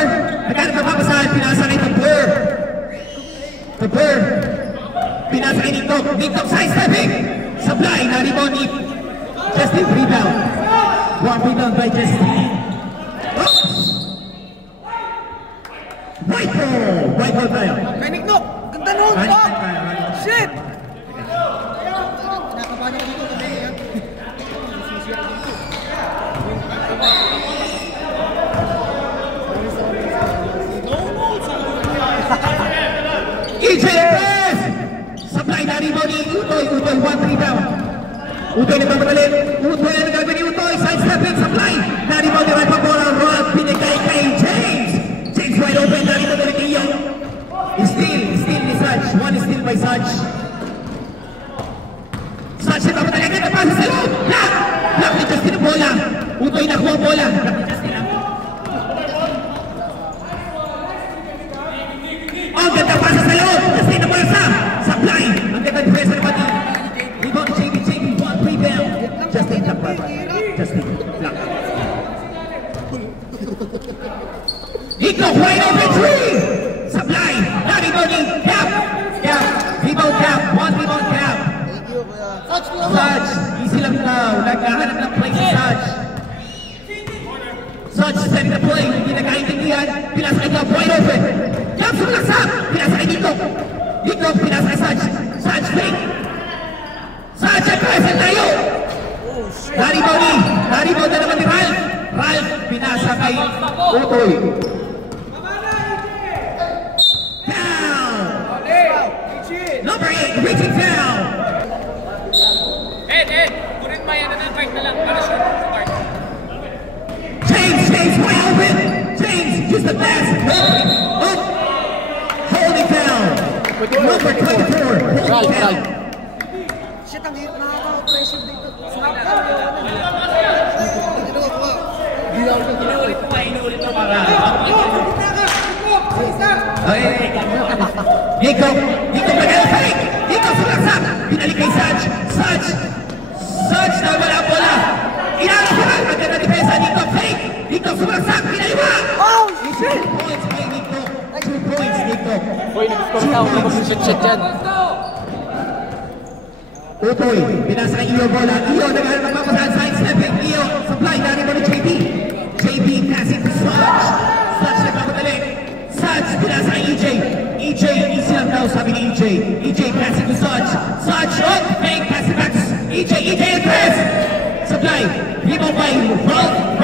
Tabor, nagkaroon na papasahan, pinasa kay Tabor. Tabor, pinasa kay Niktok. Niktok side-stepping. Supply, na-rebound ni Justin, rebound. One rebound by Justin. Oops! White ball tayo. Kay Niktok, ganda nun, Bob! Shit! EJ Perez! Supply na rebound ni Utoy. Utoy, one rebound. Utoy na babalik. Utoy na nagagawin ni Utoy. Side-stepping, supply. Na rebound ni Ralph Bola. Rob, pinigay kay James. James wide open. Na rebound ni Tio. Steal ni Saj. One steal by Saj. Saj na babalik. Agad na pasa sa loob. Lock ni Justin ang bola. Utoy na kuha ang bola. Ang ganda pasa sa loob. Justin ang bulsa. Supply. Ang ganda ni Presa naman ni rebound ni JB. One rebound. Justin lakpan. Justin lakpan. Niktok wide open three. Supply. Na rebound ni Cap. Rebound Cap. One rebound Cap. Saj. Easy lang daw. Naghahanap ng play si Saj. Saj setting the play. Hindi nagkaintindihan. Pinasa kay Cap. Wide open. Cap sumalaksak. Pinasa kay Niktok. Niktok pinasa kay Saj. Saj fake. Saj at present tayo. Naribawd na naman ni Ralph. Ralph pinasa kay Utoy. Down. Number 8 reaching down. Kunin mo yan na ng 5 na lang para short sa part. James wide open. James use the pass. Holding down. Number 24 holding down. Shit, ang hirap nakaka-pressure dito. Inulit mo para. Niktok nag-elfake. Niktok sumaksak. Pinalik kay Saj. Saj na wala ang bola. Inalapakan. Ang ganda depensa. Niktok fake. Niktok sumaksak. Pinaliwa. Oh, shit! 2 points kay Niktok. 2 points Niktok. Boy, nag-score na ako. Nag-shoot dyan. Utoy, pinasa kay Iyo bola. Iyo naghahanap ng papasahan. Side-stepping. Iyo supply. Dari mo ni JB. JB passing to Saj. Saj nagpapadali. Saj pinasa kay EJ. EJ, easy lang daw sabi ni EJ. EJ passing to Saj. Saj, fake, passing back to EJ. EJ and press. Supply. Rebound by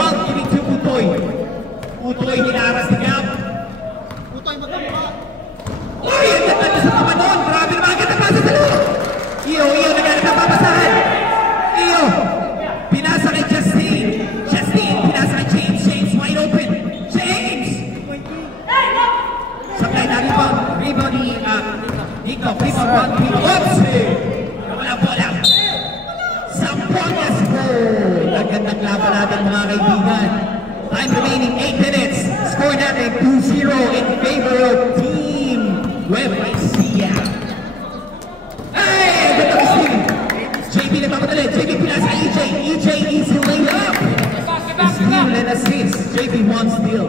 Ralph giving to Utoy. Utoy, hinaras ni Gap. Utoy, magkamukha. Uy, ang ganda niya sa naman doon. Grabe naman, ang ganda pasa sa loob. Iyo, naghanap ng papasahan. Iyo, pinasa kay Justin. Pinasa kay James wide open. James! Supply na rebound ni Niktok. Rebound. Oops! Wala bola. Samponas goal. Ang gandang laban natin mga kaibigan. Time remaining 8 minutes. Score natin 2-0 in favor of Team Web Garcia. Ay! Ang ganda kasi. JB nagpapadali. JB pinasa kay EJ. EJ easy lane up. Steal and assist. JB one steal.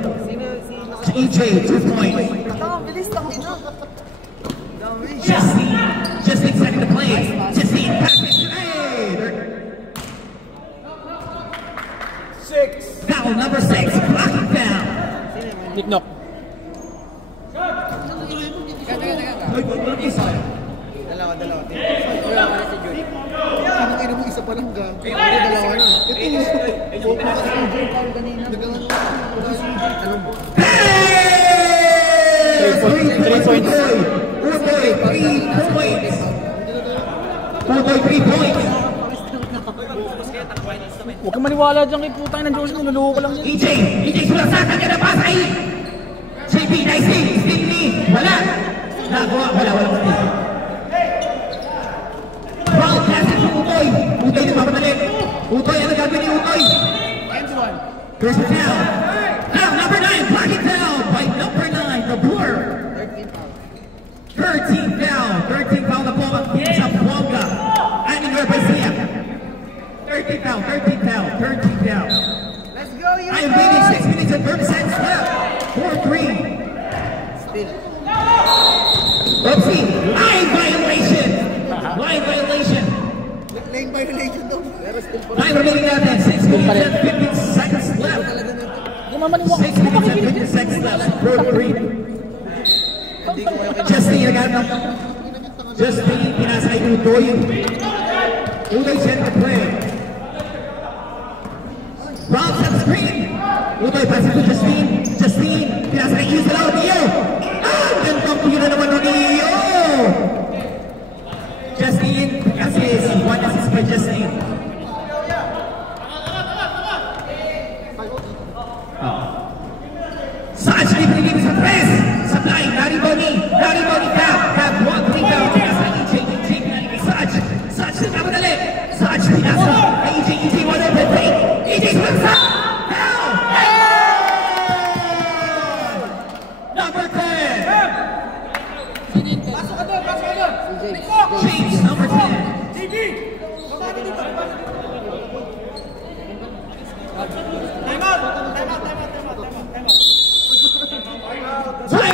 EJ 2 points. Bilis lang ina. Justin setting the play. Justin passing. Foul number 6. Blocking foul. Niktok. Dalawa. Ang ina mo isa pa lang ga. Dalawa na. Ito. Hey! 3 points. Utoy, 3 points. Huwag kang maniwala dyan kay putang ng Diyos mo. Naloko lang yan. EJ sulasat. Ang ganda pa sa JB, nice steal ni. Wala. Nagawa. Wala. Foul passing to Utoy. Utoy na mapadali. Utoy, ano gagawin ni Utoy? First foul. Foul number 9. Blocking foul by number 9. The Blur. 13 foul na po ang team sa Buanga. Aning Garcia. 13 foul. Let's go, you. I am waiting 6 minutes and 30 seconds left. 4 4-3. Still. Oopsie, line violation. Line violation. Lane violation daw. Pero still po. Time remaining natin. 6 minutes and 15 seconds left. 6 minutes and 15 seconds left. 4-3. Justine, Justine, pinasa kay Utoy. Utoy sent the play. Bounce on the screen. Utoy passing to Justine. Justine, pinasa kay Isla Iyo. Gantong puyo na naman ng Iyo. Justine, assist. 1 assist by Justine. Saj, pinigil sa press. Supply, Larry Boni cap. 1-3 down. Pinasa kay EJ, pinigil Saj. Saj, sinama na ulit. Saj, pinasa kay EJ, wide open play. EJ, pinasa. Now! Number 10. James, number 10.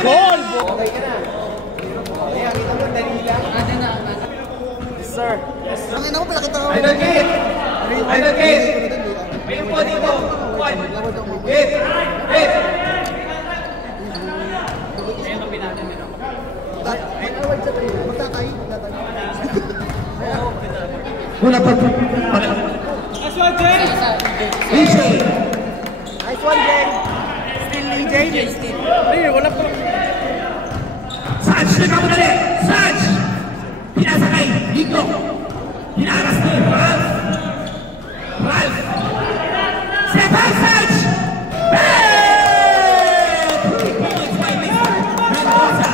Goal! Sir. Ang ina ko pala kita. Idol Kid! Idol Kid! May upo dito! Upuan! Kid! Kid! Magtatay. Muna pa. Nice one, James! EJ! Nice one, James! Still EJ? Still. Ay, wala pa. Saj, nagkamo na rin! Saj! Pinasa kay Nico! Pinaras ni Ralph! Ralph! Step out, Saj! Bang! 3 points by Mr. Mendoza!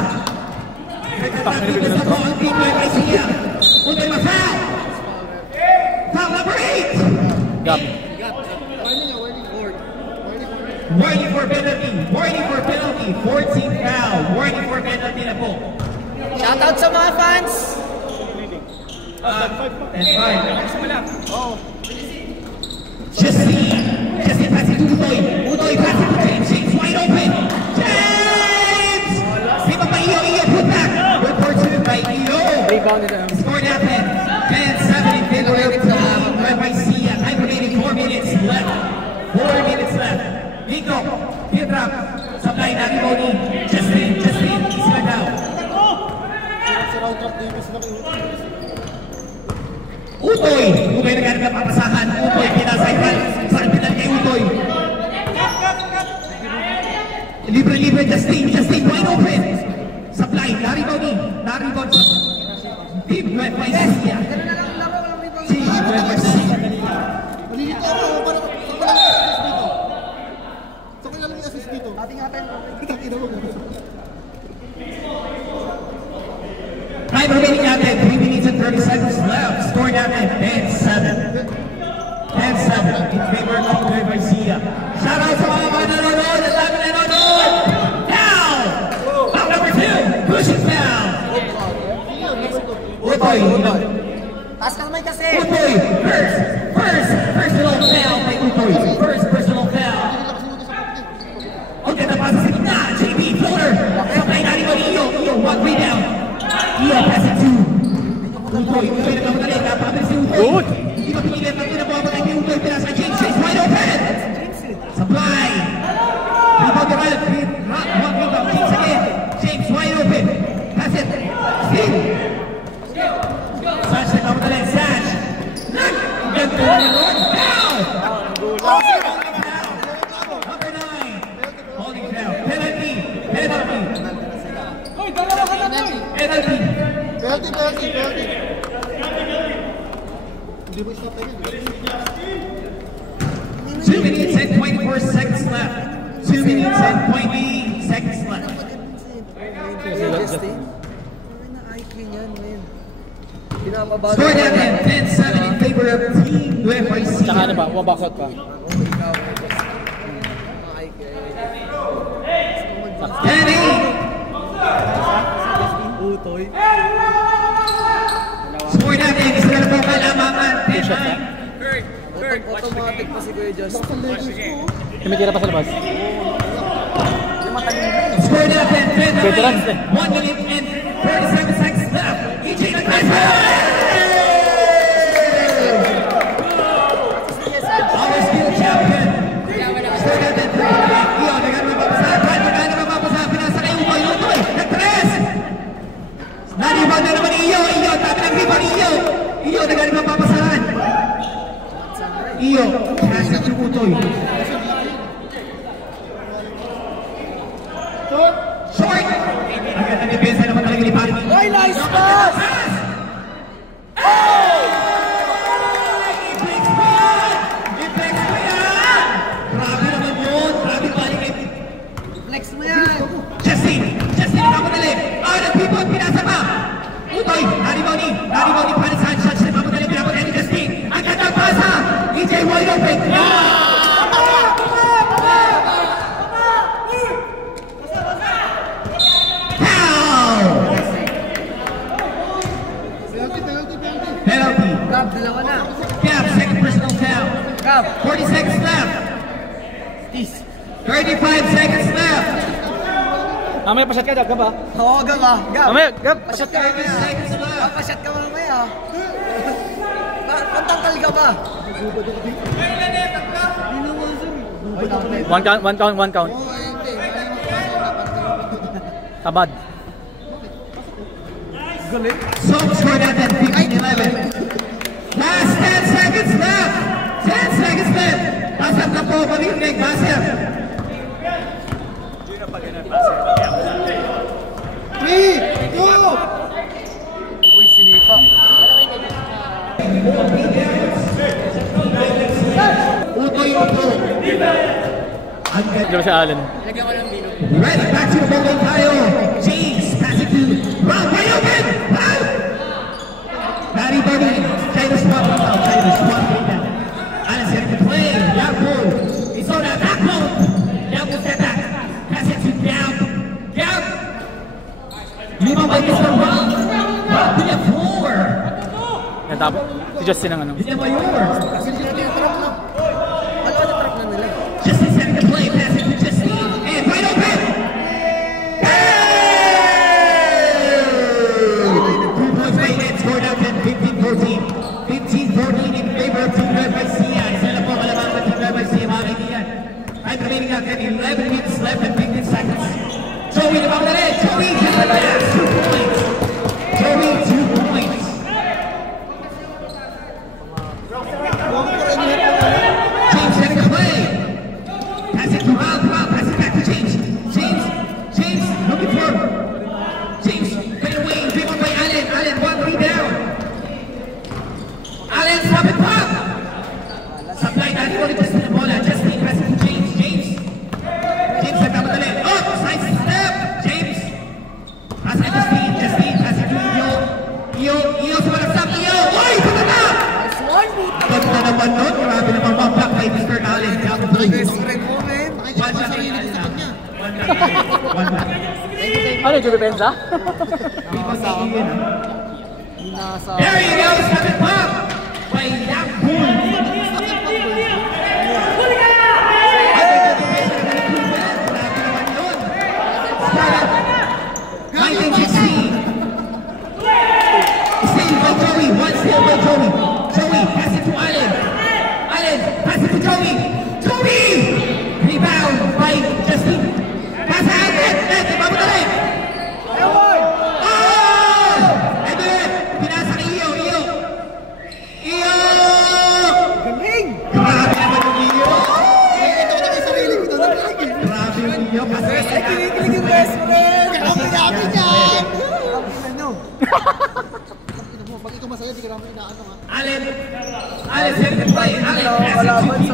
Nagkatapos ako ang team by Garcia! Punta yung foul! Foul number 8! Gap. Warning for penalty! Warning for penalty! 14 foul! Warning for penalty na po! Shoutout sa mga fans! And 5. Oh. Justine passing to Utoy. Utoy passing to James. James wide open. James! Si Papa Iyo put back. Good fortune by Iyo. Rebound nila. Score natin. 10-7 in favor of team led by Sia. Time remaining 4 minutes left. 4 minutes left. Nico, Pietrap, supply na Boni. Justine, easy lang daw. Utoy, kung may naghanap ng papasahan, Utoy, pinasay sa pinan kay Utoy. Libre, Justine, wide open. Supply, Larry Boni. Deep left by Sia. Deep left by Sia. Malilito ako. Parang sa kailan yung assist dito? Ating natin. Itakina mo. Time remaining natin, 3 minutes and 30 seconds left. Score natin, 10-7. 10-7 in favor of Utoy by Sia. Shout out sa mga nanonood at laban nanonood. Down! Foul number 2, pushing foul. Utoy. Taas ka kamay kasi! Utoy, first personal foul by Utoy. First personal foul. Ang ganda pa sa gitna, JB, floater. Supply natin mo ni Iyo, 1-3 down. Iyo, pass it to Utoy nagkamadali, kapabilis si Utoy. Good. Hindi mapigilan ng pinabuhamatay ni Utoy, pinasa kay James, James wide open. Supply. Rebound to Ralph, one rebound, James again. James wide open. Pass it. Steve. Saj nagkamadali, Saj. Ganda na naman. Foul! Number 9. Holding foul. Penalty. Hoy, dalawa ka na to! Penalty. Penalty. Hindi mo stop tayo. 2 minutes and 24 seconds left. 2 minutes and 20 seconds left. Score natin, 10-7 in favor of Team UFIC. Tsaka ano ba? Box out pa. 10-8. Utoy. Score natin, isa na po kalamangan, 10-9. Automatic pa si Kuya Justin. Tumitira pa sa labas. Yung matalim score now 10. Veterans eh. 1 minute and 37 seconds left. EJ Nagpasa! Our steel champion. Score now 10. Iyo, nagano mapapasahan. Brad, nagano mapapasahan. Pinasa kay Utoy. Utoy, nag-press! Naribaw na naman ni Iyo. Iyo, tabi ng riba ni Iyo. Iyo, nagano mapapasahan. Iyo, nasa si Utoy. Short! Ang ganda ng depensa naman talaga ni Pari. Oy, nice pass! I-flex mo yan! I-flex mo yan! Grabe naman yun! Grabe balik. Flex mo yan! Justin! Justin, nakamadali! Nagpipon, pinasa pa! Utoy! Naribaw ni Pari Sanchez. Nakamadali, pinamadali ni Justin! Ang ganda pasa! EJ wide open! Penalty. Gab, dalawa na. Gab, second personal foul. Gab. 40 seconds left. 35 seconds left. Mamaya pasyat ka, Gab ah. Oo, Gab ah. Gab. Mamaya, Gab. Pasyat ka 30 mamaya. seconds left. Pasyat ka mamaya. Pantangkal ka ba? One count. Tabad. So score that 15-11. Last 10 seconds left. 10 seconds left. Pasap na po, Marinig, Pasap. 3, 2! Uy, sinipa. Utoy. Ang ganda. Diyan sa Allen. Lagyan ko ng bino. Right back to the ball tayo. James, pass it to Rob, wide open. Rob! Barry Buddy, China swap now. China swap now. Alan set to play. Yabo. It's on that back home. Yabo step back. Pass it to Gab. Gab. Lima by Mr. Rob. Rob, pinya 4. Yan tapos. Si Justin ang ano. Pinya by 4. Kasi sila tinatrap na. Ano na trap na nila? Justin set to play. Pass it to Justin. And wide open. Scored out at 15-14. 15-14 in favor of Team Red by Sia. Sila po malamang ng Team Red by Sia, mga kaibigan. Time remaining out at 11 minutes left and 15 seconds. Joey, naman na rin. Joey, just like that. 2 points. Joey, 2 points. James setting the play. Pass it to Rob. Rob, pass it back to James. James, looking for James. Right away, driven by Allen. Allen, 1-3 down. Allen, stop it, pop. Supply, not even Justin the bola. Justin, pass it to James. James, nagkamadali. Oh, side step. James. Pass it to Justin, pass it to Iyo, sumalaksak. Iyo, oy, puta na! Nice one, puta. Ganda naman nun. Grabe naman mga block by Mr. Allen. Best friend mo, man. One back in Allen. One back. Ano yung depensa? Nasa... There you go, stop it, pop. By Yakun. Joey, pass it to Allen. Allen, pass it to Joey. Joey! Rebound by Justin. Pass it, Allen. Mamadali. Oh! And then, pinasa kay Iyo. Galing! Grabe naman yung Iyo. Ito ko na may sarili ko doon. Grabe yung Iyo. Ay, kinikilig yung best friend! Kaya ako yakin niya! Ano? Pag ikaw masaya, di ka namin inaano ha. Allen, set the play. Allen, pass it to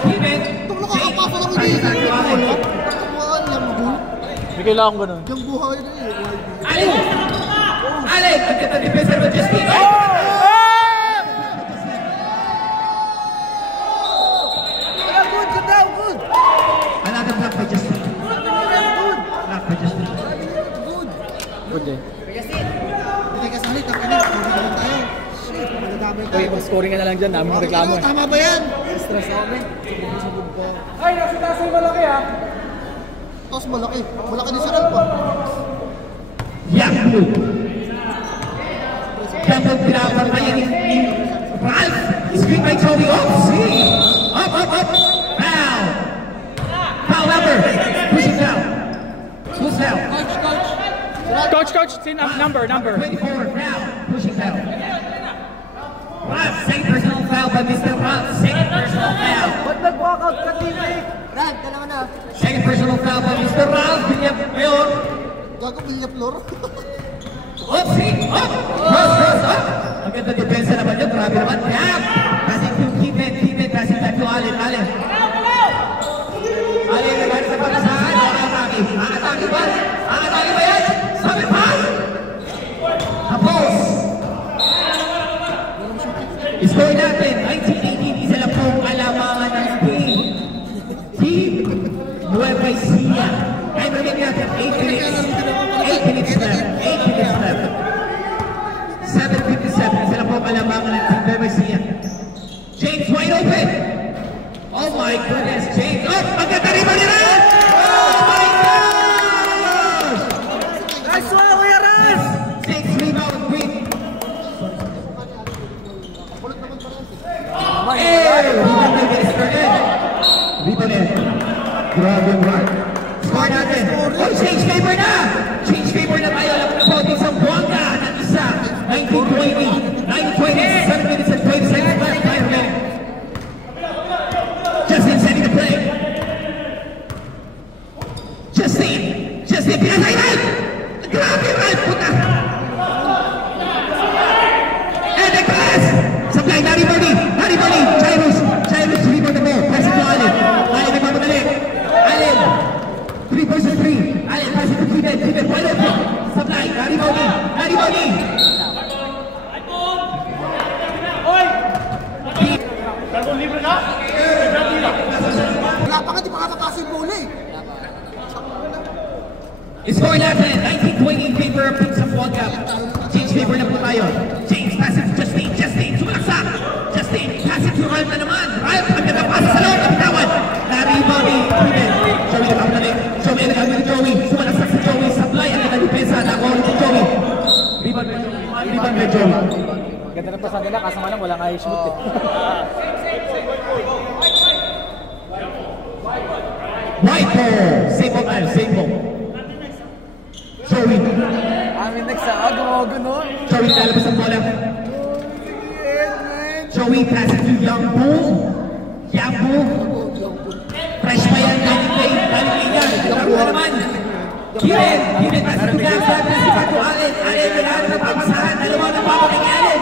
Keeman. Tumulong ka, kapasa lang hindi. Pagkabuhan, yung buhay. Hindi kailangan ganun. Yung buhay na eh. Allen, ang ganda ng defensa naman Justin. Good daw, good! Another block by Justin. Block by Justin. Good eh. Hindi ka salit, ang kanil. Hindi naman tayo. Shit, magdadamay Uy, tayo. scoring ka na lang dyan. Namin yung reklamo eh. Tama ba yan? Stress ako, man. Ay, nasa taas yung malaki ah. Tapos malaki. Malaki din si Ralph. Yaku. Kapag pinapantayan ni Ralph. Screen by Joey. Oh, see. Up. Foul. Foul number. Pushing down. Who's down? Coach, say number. 24 now. Pushing down. Ralph, second personal foul by Mr. Ralph. Second personal foul. Ba't nag-walkout ka, teammate? Ralph, dalawa na. Second personal foul by Mr. Ralph. Bilyap ngayon. Gago, Bilyap Loro. Oopsie! Up! Cross, up! Ang ganda depensa naman yun. Grabe naman. Gap! Passing to Keepin. Passing back to Allen. Allen, nagano sa pagkasahan. Aatake ba? Yan? Sabi pa! Tapos! Score natin, 19-18. Isa lang pong alamangan ng Team Nueva Ecija. Time remaining natin, 8 minutes left. 7:57. Isa lang pong alamangan ng Team Nueva Ecija. James wide open. Oh my goodness, James. Oh, maganda rin ba nila? Oh my gosh! Nice one, Kuya Ralph! 6 rebound win. Grabe ba? Score natin. Oh, change favor na! Change favor na tayo. Alam na po, di sa Buanga ng isa. 19-20. 9-20. 7 minutes and 20 seconds left. Time remaining. Justin setting the play. Justin, pinasay right! Grabe right! Puta! And the pass! Supply, Larry Bernie! Jairus, rebound the ball. Pass it to Allen. Allen nagmamadali. Allen, 3 versus 3. Allen, pass it to Keepin. Wide open. Supply, Larry Bernie. Wala pa nga, di pa kakapasa yung bola eh. Score natin, 19-20 in favor of Team Zamboanga. Change favor na po tayo. James, pass it to Justin, sumalaksak. Justin, pass it to Ralph na naman. Ralph, ang ganda pass sa loob, kapitawan. Larry Bobby, Joey nakapalik. Joey nagagawin ni Joey. Sumalaksak si Joey. Supply, ang ganda depensa. Nakuha ni Joey. Rebound by Joey. Ganda na pa sa nila, kasama lang walang eye shoot eh. White ball. Same ball. Joey. Amin nagsaagaw, no? Joey lalabas ang bola. Joey passes to Yangbu. Fresh pa yan. Galing yan. Laro na naman. Keepin passes to Gaza. Passes back to Allen. Allen naghahanap ng pamasahan. Dalawa na papaking Allen.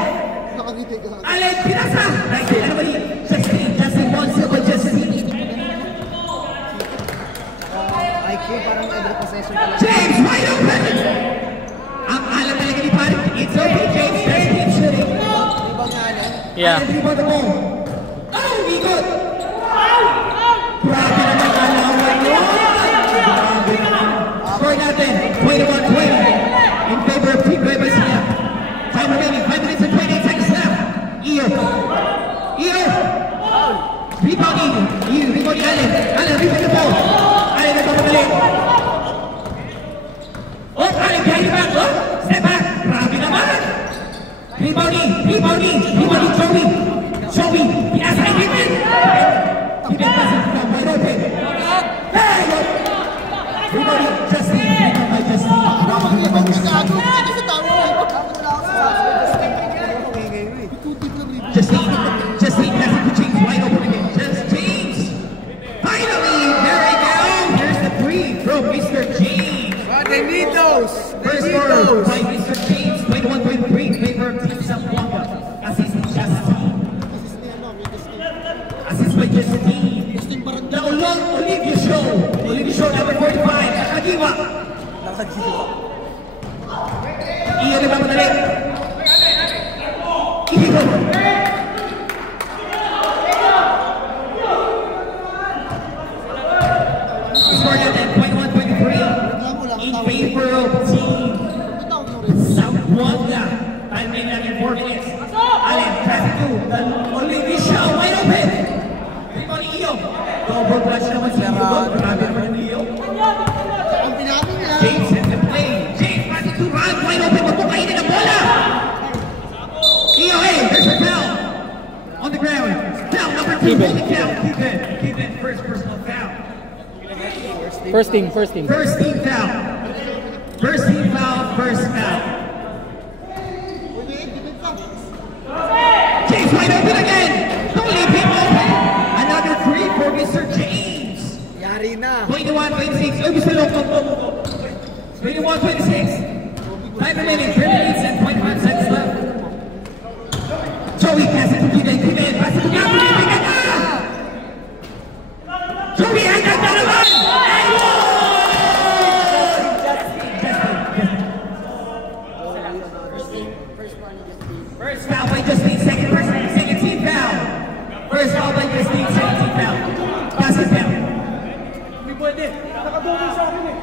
Allen, pinasa. Nice. Ano ba yun? Justin wants it, but Justin. IQ, parang every possession. James, wide open! Ang alam talaga ni Parik. It's okay, James. Let's keep shooting. Yeah. Rebound the ball. Oh, he good. Grabe naman alawan yun. Grabe naman. Score natin, 21-20 in favor of Team Nueva Ecija. Time remaining, 5 minutes and 28 seconds left. Iyo. Rebounding. Rebounding Allen. Rebound the ball. Allen nagpapadali. Oh, Allen behind the back. Oh, step back. Grabe naman. Rebounding Joey. Pinasa kay Keepin. Keepin passes to wide open. Hey! Rebounding Justin. Justin passes to James wide open again. James. Finally, there we go. Here's the three from Mr. James. They need those. First score by Mr. James, 21-23 in favor of Team Zamboanga. Assist by Justin. Naulong Olivia Show number 45. Nakagiwa. Iyo na mamadali. Iyo. Score natin, 21-23 in favor of Team Zamboanga. Time may natin 4 minutes. Allen, traffic 2. Olivia Show, wide open. Rebound ni Iyo. Double clutch naman si Iyo. Grabe naman yung Iyo. James in the play. James passing to Ralph. Wide open. Wag mo kainin ang bola. EOA, there's a foul. On the ground. Foul number 2. Hold the count. Keep it. First personal foul. First team. First team foul. First team foul. First foul. James wide open again. Don't leave him open. Another 3 for Mr. James. Yari na. 21-26. Oh, gusto lang. 21-26. 5 remaining. 3 minutes and 25 seconds left. Joey pass it to Kevin. Pass it to Gabriel. Joey, I got that one. First foul by Justine, second team foul. First foul by Justine, second team foul. Basket foul. Hindi pwede. Nakadobol sa akin eh.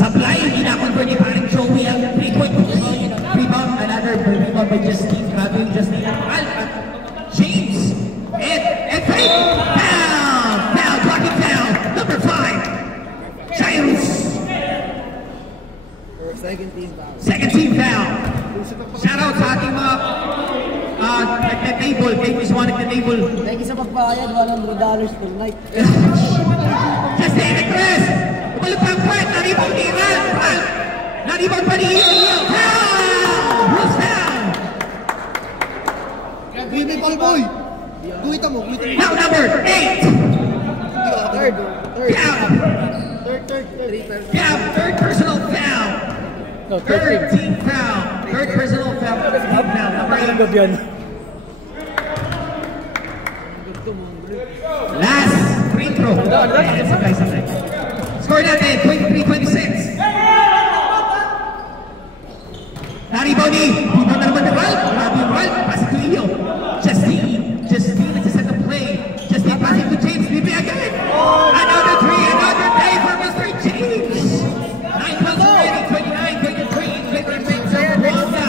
Supply, hindi na convert ni parang Joey ang 3-point rebound. Another rebound by Justine. Bago yung Justine at Alpha. James. And fake. Foul. Blocking foul. Number 5. Giles. Second team foul. Shout out sa ating mga nag-table. They was one nag-table. Thank you sa pagbayad, $100 per night. Justine and Chris. Umalog pa ang point. Naribang ni Ralph. Naribang pa ni Iyo. Foul. Who's foul? May ball boy. Guhita mo. Foul number 8. Third. Third personal foul. No, Third team foul. Third personal foul. Team foul. Number 8. Yan. Last free throw. Sabay. Score natin, 23-26. Nariboni. Rebound na naman ni Ralph. Grabe yung Ralph. Pass to Iyo. Justine nagsiset the play. Justine passing to James. Bibi again. Another 3. Another day for Mr. James. 9 points already. 29-23. Victor James Zamboanga.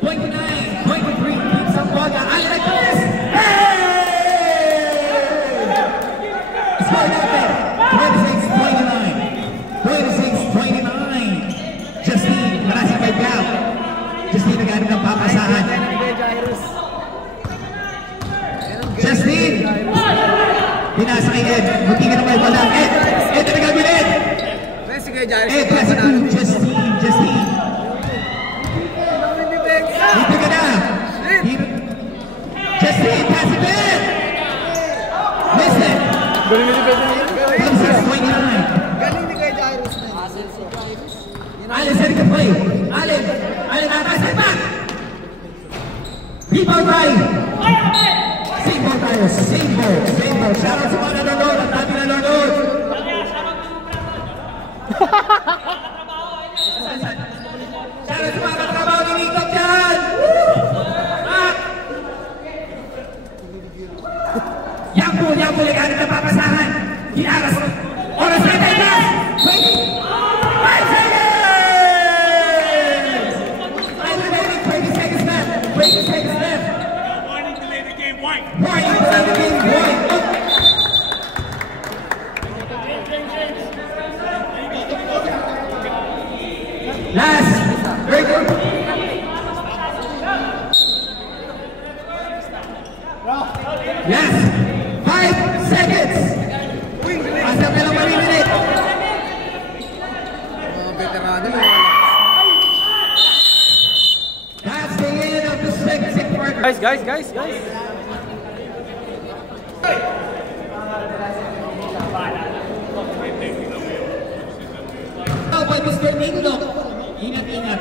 29-23. James Zamboanga. Allen Agnes. Score natin. 26-29. Justine, maraming may gap. Justine naghanap ng papasahan. Justine! Pinasa kay Ed. Munti ka naman wala. Ed na nagagawin Ed! Ed, pass it to Justine. Dito ka na. Justine, pass it to Ed! Miss it! Galing na si Pedro. 26-29. Galing ni kay Jairus na. Allen setting the play. Allen nakasay back. Rebound by Same ball tayo. Same ball. Shout out sa mga nanonood at dati nanonood. Shout out sa mga katrabaho ni Nico dyan. Yampul, naghanap ng papasahan. Ginaras. Oras na tayo. 5 seconds! 20 seconds left. Warning, delay the game, white. Last. Very good. Last. 5 seconds. Pasang ka lang 1 minute. Veterano. That's the end of the second quarter. Guys. Now by Mr. Nindo. Ingat.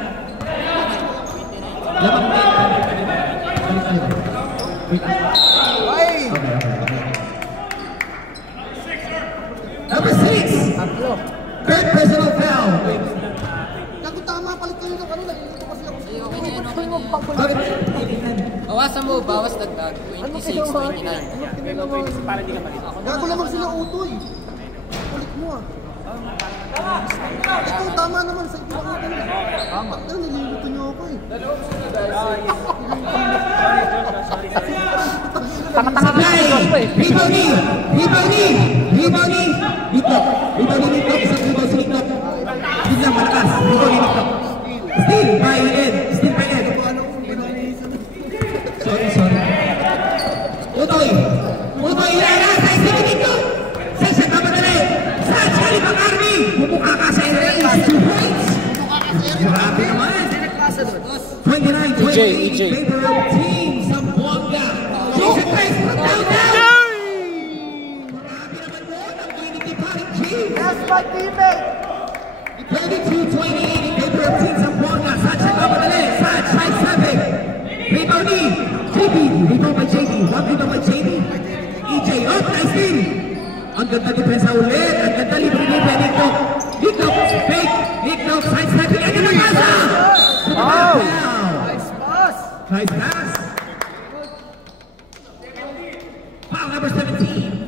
Number 6. Third personal foul. Naku, tama. Palit kayo ng ano. Nagpunto kasi ako sa iyo. Bawasan mo, bawas dagdag. 26, 29. Gago naman sila utoy. Palit mo ah. Ito, tama naman sa ito ang atin. Tama. Ano, nililito niyo ako eh. Supply! Rebounding! Rebounding! Rebounding! Nitok! Rebounding Nitok! Isang rebound si Nitok! Yun lang, malakas! Rebounding Nitok! Steal by Ed! Steal by Ed! Sorry. Utoy! Utoy ilalas! Ay, steal Nitok! Session pa madali! Saan? Sali pang Army! Bumukha ka sa race! 2 points! Grabe naman! 29-28 in favor of Team Zamboanga. Jason Christ, put down now! Grabe naman mo, nag-init ni Paring James. That's my teammate. 32-28 in favor of Team Zamboanga. Satch ang kamadali. Satch, side stepping. Rebounding. JB, rebound by JB. One rebound by JB. EJ, up, nice steal. Ang ganda depensa ulit. Ang ganda libre-libre. Nick Nock, fake. Nick Nock, side stepping. Ang ganda pasa! Wow. Nice pass. Nice pass. Foul number 17.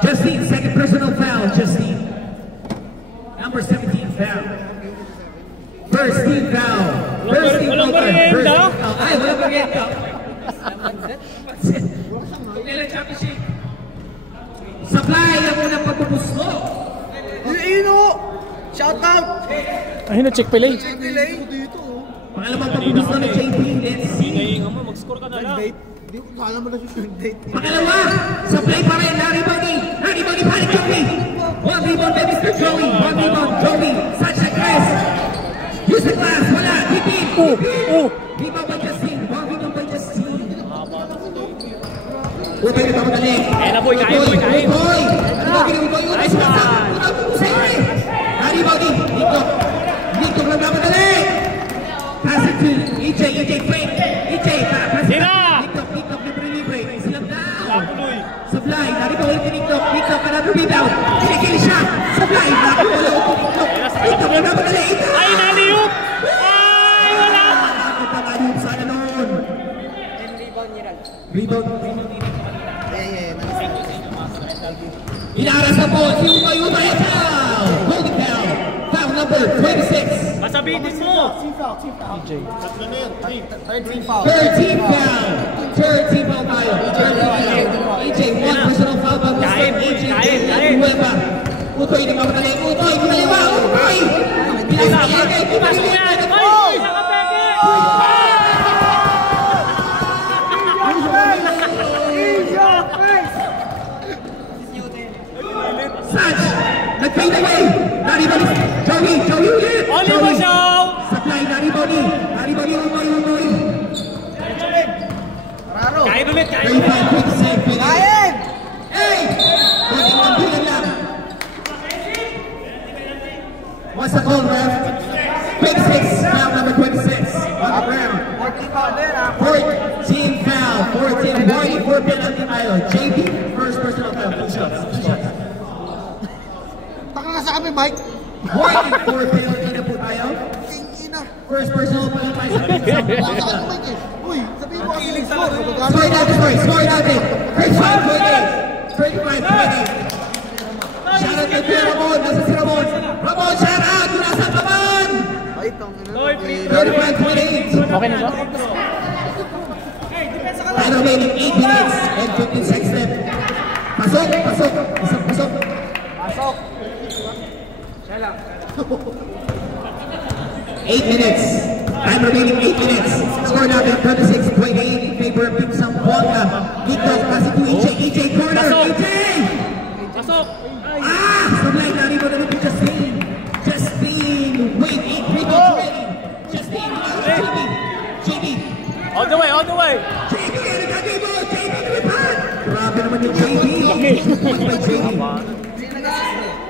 Justine, second personal foul. Justine. Number 17 foul. First team foul. First team foul. First team foul. Ay, walang barienta. Supply ang unang pagpupuslo. Ino. Shout out. Ayun na, check play. Pangalawang pagpupuslo ng JP. Let's see. Mag-score ka na lang. Hindi ko kala mo na yung date. Pangalawa, supply pa rin, Larry Bunny, Panic Joey. One rebound by Mr. Joey, one rebound, Joey, Sacha Crest. Use the glass, wala, Tipin. Rebound by Justine, one rebound by Justine. Utoy na pamadali. Kaya na boy, kaya boy. Utoy. Ano ba ginagawa yun? Nice one. Larry Bunny, Nico lang pamadali. Pass it to EJ fake. EJ, pass it. Nick libre-libre. Silang down. Supply, narito ulit ni Nick Nock, another rebound. Kinikili siya. Supply, narito ulit ni Nick Nock. Nick Nock lang namadali. Ay, naliyup! Ay, wala! Naliyup sana noon. Rebound. Inaras na po si Utoy foul. Holding foul. Foul number 26. Masabitin mo! Third team foul tayo. EJ, one personal foul by Mr. EJ Nueva. Utoy na mamadali. Utoy, kumaliwa. Utoy! Pasok yan! Ay! Nakapeke! Satch! Nag-fade away! Naribali! Joey ulit! Only one show! Supply, Naribali! Utoy! Kain ulit! 35, quick save! Kain! Hey! Pagkakambilan lang! What's the call, ref? 26, foul number 26 on the ground. 14 foul din, ha? 14 foul, 14 white, 4 penalty tayo. JB, first personal foul, 2 shots. Taka nga sa kami, Mike. White, 4 penalty na po tayo. Ina. First personal foul tayo sa Baka sa kami, Mike eh. Uy, sabihin mo kasi score. Score natin. 35-28. Shout out kay Pierre Ramon, nasa si Ramon. Ramon, shout out! Nasa Ramon! Ay, tangin na. 35-28. Okay na ba? Time remaining 8 minutes and 15 seconds left. Pasok. 8 minutes. Time remaining 8 minutes. Score natin 36-28 in favor of Team Zamboanga. Dito, kasi to EJ corner. EJ! Pasok! Supply na rin mo na rin Justine. Wait, 8 rebounds ready. Justine, JB. On the way! JB, nagkagay mo! JB, nalipad! Grabe naman yung JB. Point by JB.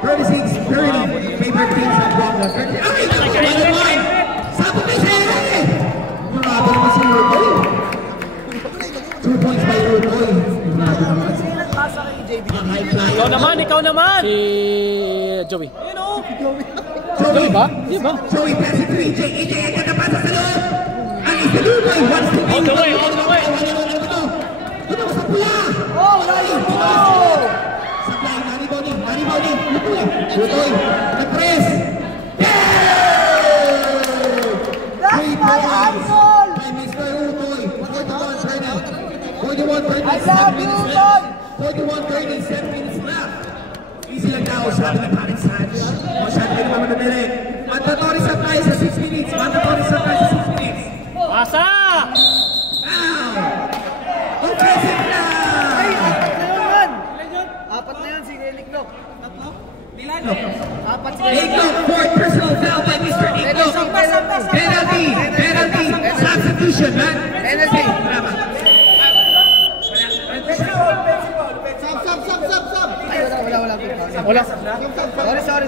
36-30 in favor of Team Zamboanga. Ay, one-on-one! Sabot kay Sere! Grabe naman si Utoy. 2 points by Utoy. Grabe naman. Ikaw naman! Si Joey. Joey ba? Di ba? Joey, pass it to EJ. EJ, ang katapasa sa loob. Ang Istiluboy, wants to On the way! Ito sa pula. Oh, nice goal! Supply, Nariboni. Utoy, nag-press. That's my idol! By Mr. Utoy. 41-30. 41-30 41-37 minutes left. Easy lang daw, sabi ng Panic Sanch. O siya, hindi naman madali. Mandatory sa tayo sa 6 minutes. Mandatory sa tayo sa 6 minutes. Pasa! Now! Offensive na! Apat na yun si Liklok. Liklok, fourth personal foul by Mr. Liklok. Penalty! Penalty! Substitution, man! Penalty. Sub. Ay, wala. Wala. Sorry.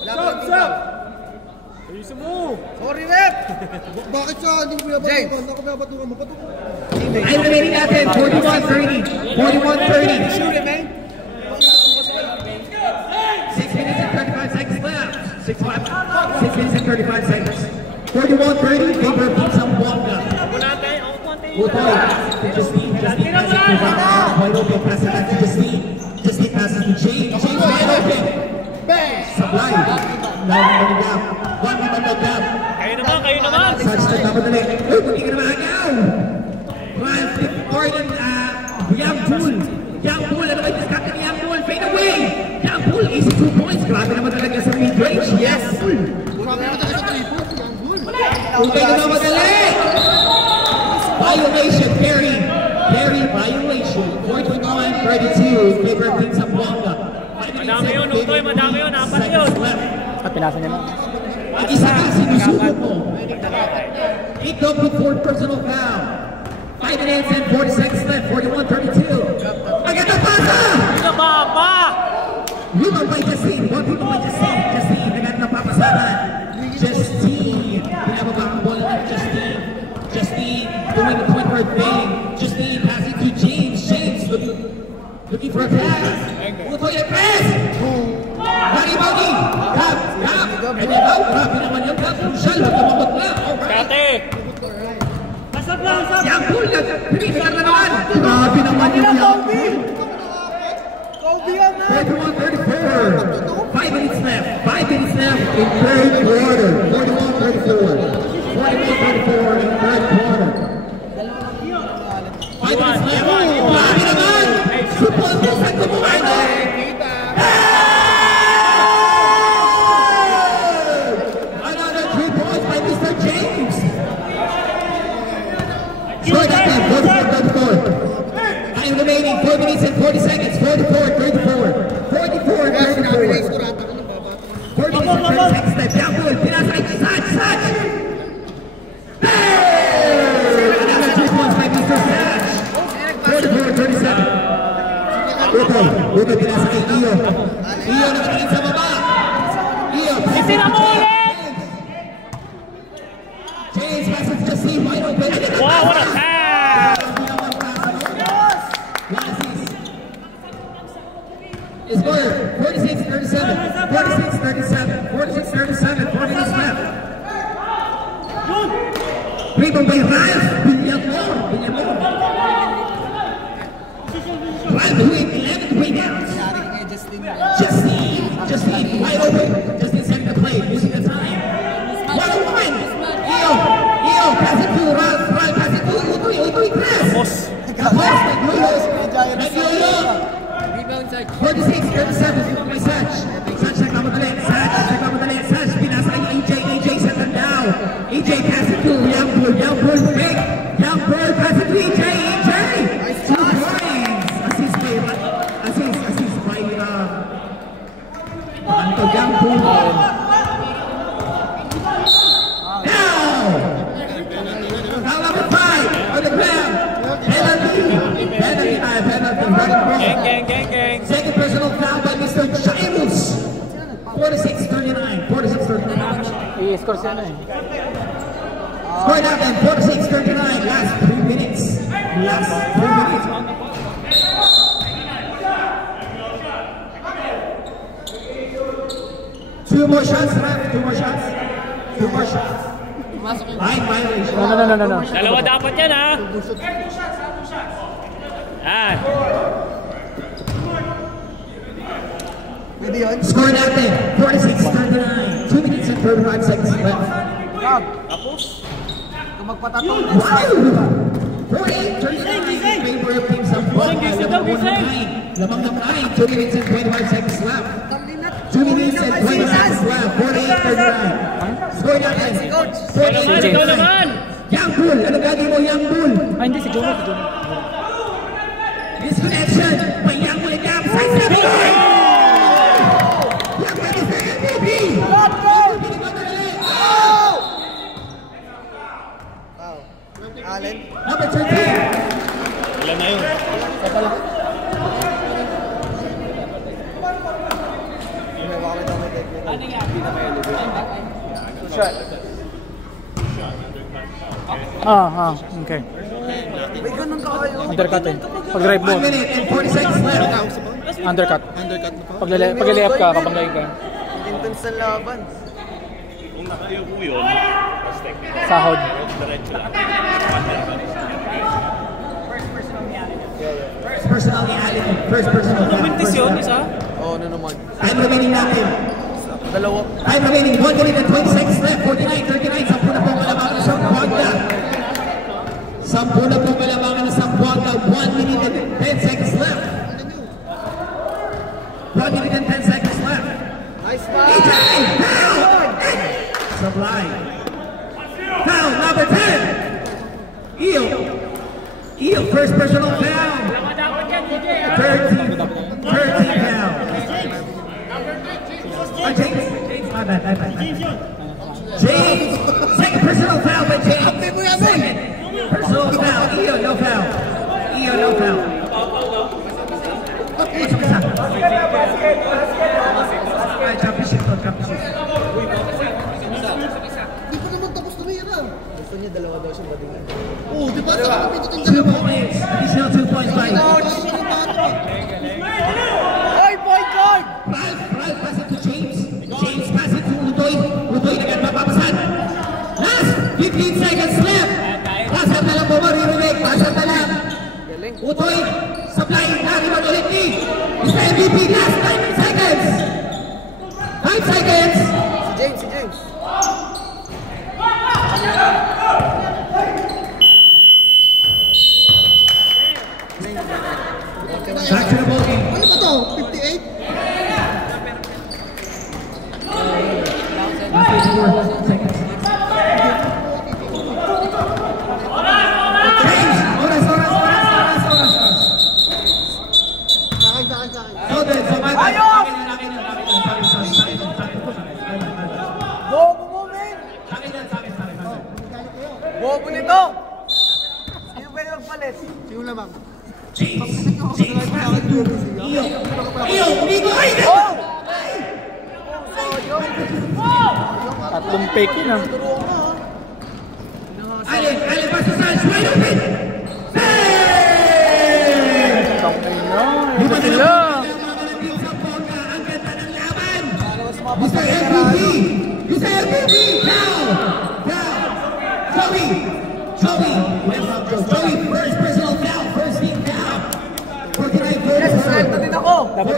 Wala pa yung foul. Ayusin mo! Sorry, rep! Bakit siya? Hindi ko pinapatukan. Ako pinapatukan mo. Patukan. Ay, remaining natin, 41-30. 41-30. Shoot it, man. 6 minutes and 35 seconds left. 6 minutes and 35 seconds. 41-30, favor of Team Zamboanga. Utoy, to Justine passes to Rob. Wide open, pass it back to Justine. Justine passes to James. James wide open. Supply. Now, gap. 1 minute of gap. Kayo naman! Such na napadali. Uy, hindi ka naman agaw. Ryan flip Gordon, Yambul. Yambul, ano ba yung captain ni Yambul? Fade away. Yambul, easy 2 points. Grabe naman talaga sa mid-range. Yes. Okay na namadali. Violation, Perry violation. 41-32, favor of Team Zamboanga. Madami yun, Utoy, madami yun. Apat yun. At pinasa niya na. Mag-isa ka, sinusubok mo. Picked up with fourth personal foul. 5 minutes and 40 seconds left, 41-32. Maganda pasa! Nababa! Rebound by Justine. One people by Justine. Justine, nagad na papasahan. Justine. Pinababa ang bola ng Justine. Justine doing the point guard thing. Justine passing to James. James looking for a pass. Utoy ang pass! Rani Bogey! Gap! And then out. Grabe naman yung gap. Crucial. Magkamabot na. Kate! Yambul na! Pinipinag na naman! Grabe naman yung Yambul! Kobe yan, man! 41-34. 5 minutes left. 5 minutes left in third quarter. 41-34. 41-34 in third quarter. 5 minutes left. Grabe naman! Supporters ang kumumano! Another 3 points by Mr. James. Score that time. 44-34. Time remaining 4 minutes and 40 seconds. 44-34. 44-34. 4 minutes and 30 seconds left. Yambul, pinasay, Satch! Another 3 points by Mr. Satch. 44-37. Utoy, pinasay, Iyo. Iyo nakatingin sa baba. Iyo, Isira mo ulit! James passes to Justine, wide open. Wow, what a pass! Is scored 46-37, 46-37, 46-37, 4 minutes left. Rebound by Ralph Villamor. Ralph doing 11 rebounds. Justine, wide open. Justine setting the play, using the time. 1-on-1. Iyo, pass it to Ralph, pass it to Utoy, press. Tapos, Nagyoyo. Rebound side. 46-37, by Satch. Satch nagmamadali. Satch, pinasa kay AJ settled down. AJ pass it to Yambul, big. Yambul, pass it to AJ. 2 points. Assist by Anto Yambul. Now, number 5 on the ground. Penalty. Gang. Second personal foul by Mr. James. 46-39. I-score siya na eh. Score natin, 46-39. Last 3 minutes. 2 more shots, Raf. 2 more shots. Line violation. No. Dalawa dapat yan, ha? Yan. Pwede yun? Score natin, 46-39. 2 minutes and 35 seconds left. Rob. Tapos? Kung magpatatong. Wow! 48-39. favor of Team Zamboanga. Lamang ng 9. 2 minutes and 25 seconds left. 2 minutes and 20 seconds left. 48-39. Score natin. 48-39. Young Bull. Anong gagawin mo, Young Bull? Ay, hindi. Si Jonah. Si Jonah. Disconnection. May Young Bull and Young. Side step. Young Bull is the MVP. Allen. Number 13. Ilan na yun? Okay. May ganun ka kayo. Undercut eh. Pag-drive mo. 1 minute and 40 seconds left. Undercut. Undercut na pa. Pag-left ka, kapanglayin ka. Intense na laban. Kung nakayuko yun, Sahod. diretso lang. First personal ni Allen. First personal. Mintis yun, isa? Oo, ano naman. Time remaining natin. Dalawa. Time remaining. 1 minute and 20 seconds left. 49-39. 10 na po malamangan ng Zamboanga. 10 na po malamangan ng Zamboanga. 1 minute and 10 seconds left. 1 minute and 10 seconds left. Nice man. EJ! Foul! Sublime. Foul number 10. Eel. First personal foul. 13 foul. James. My bad. James. Second personal foul by James. Second personal foul. Eel, no foul. Championship. Di pa naman tapos tumira. Gusto niya dalawa daw siya badingan. Oo, di ba? Sa kapit yung 2 points. Additional 2 points by Ay, point guard! Ralph pass it to James. James pass it to Udoy. Udoy na agad mapapasan. Last 15 seconds left. Pasat na lang po mariremake. Pasat na lang. Udoy. Supply. Nariman ulit ni Mr. MVP. Last 9 seconds. 5 seconds. Si James. Back to the ball game. Ano ba to? 58? 54 seconds. James. Oras. So then, Bobo mo, men! Bobo nito! Sino ba yung magpalit? Sino lamang? James pass it to Eel. Umigo. Ay! Oh! Tatlong fake yun ah. Allen pass to Sanz. Wide open. Tangay na. Lima Ito na sila. lang ang ganda ng laban. Mr. MVP. Foul. Joey. First personal foul. First team foul. 49-44. Din ako! Dapat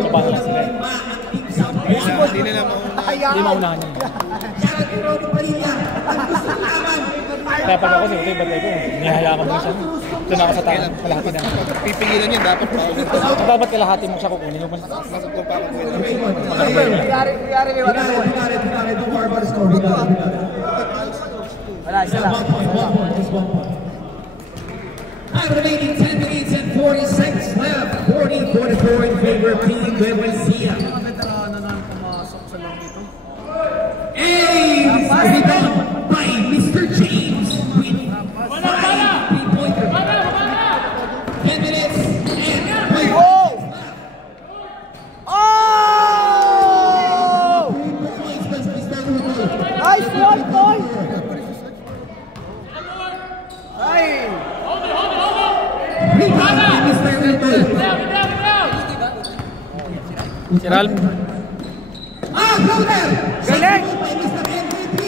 kabahan na sila. Hindi nila Hindi maunahan yun. Kaya pag ako siya, ba't ko? Nihayakan mo siya. Doon ako sa taas. Kalahati na. pipigilan yun, dapat pa. Dapat kalahati mo siya kukunin. Huwag mo siya. Masok ko pa ako. Kuyari may wala naman. Wala, isa lang. Time remaining 10 minutes and 40 seconds left. 40-44 in favor of Team Nuevoencia. Hey, rebound by Mr. James with 5 3-pointer. 10 minutes and 5 Oh! 3 points plus Mr. Udo. Nice one, boy! Ay! Rebound by Mr. Udo. Si Ralph. Floater! Galing! By Mr. MVP.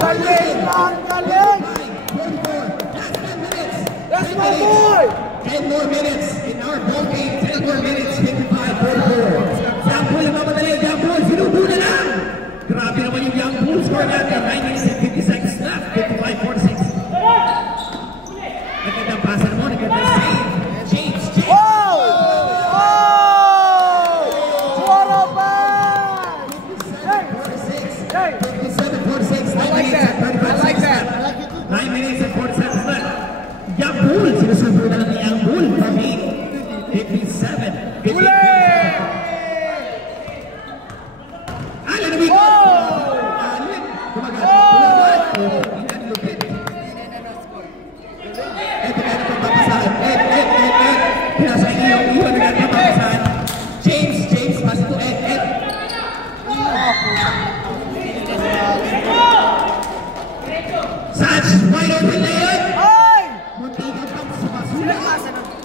Galing! Ang galing! 44. Last 10 minutes. That's my boy! 10 more minutes in our ball game. 10 more minutes. 55-44. Young Bull ang mamadali. Young Bull, sinubo na lang. Grabe naman yung Young Bull score natin. 9 minutes and 50 seconds left. 55-46. Nagkita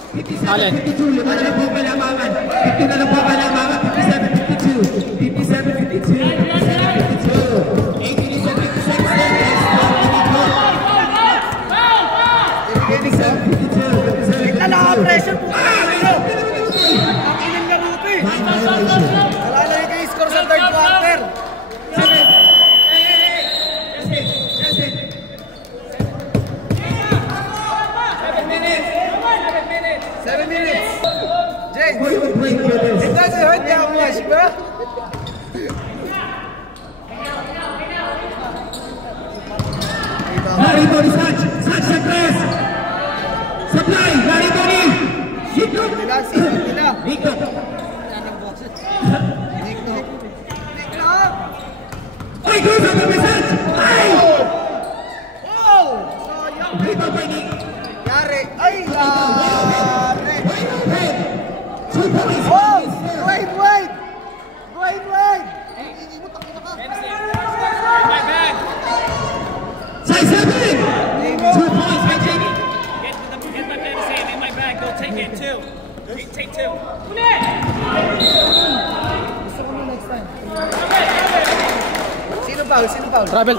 Allen. 57-52. Lima na lang po ang kailangan. 50 na lang po ang kailangan. 57-52. 57-52. 57-52. 8 minutes and 56 seconds. 57-52. Pressure po kayo! Ang ilang laro ito eh! Nalalagay kayo score sa third quarter! 7 minutes! James! It doesn't hurt that much, bro! Mariboni Sach sa press! Supply! Mariboni! Sito! Nico! Ay! Goes on the message! Ay! Rito by Nick! Yari! Ay! Yari! 2 points! Wait! Size 7! 2 points by JB! Get my man to say it in my bag. Go take it, two. Take two. Sino foul? Travel.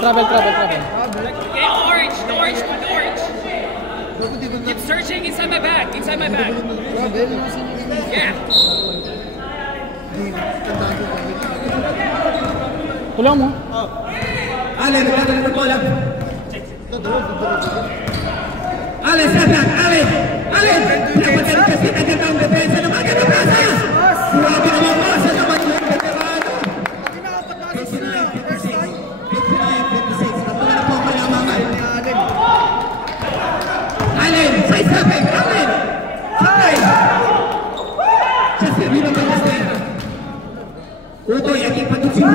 Yeah, orange. The orange. Keep searching inside my bag. Yeah. Tulang mo. Allen, nagkakaroon ng bola. Allen, step back. Allen! Pinapagaling kasi nagkakaroon ng depensa naman. Grabe naman masa naman yung veterano. 59-56. Kapag na po ang kalamangan. Allen, size 7. Allen! Just sabi naman na stay. Utoy, aking patusin.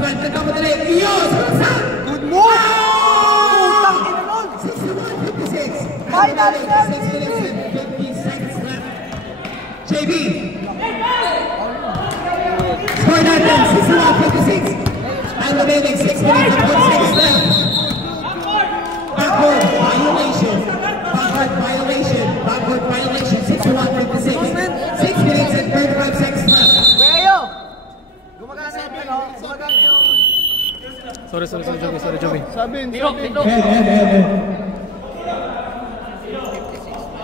Nagkamadali. Iyo! Good move! Wow! 61-56. Finally, 6 minutes and 50 seconds left. JB. Score natin. 61-56. Time remaining. 6 minutes and 40 seconds left. Backward violation. 61-56. 6 minutes and 35 seconds left. Kuya, gumagana yun, no? Gumagana yung... Sorry, Joby.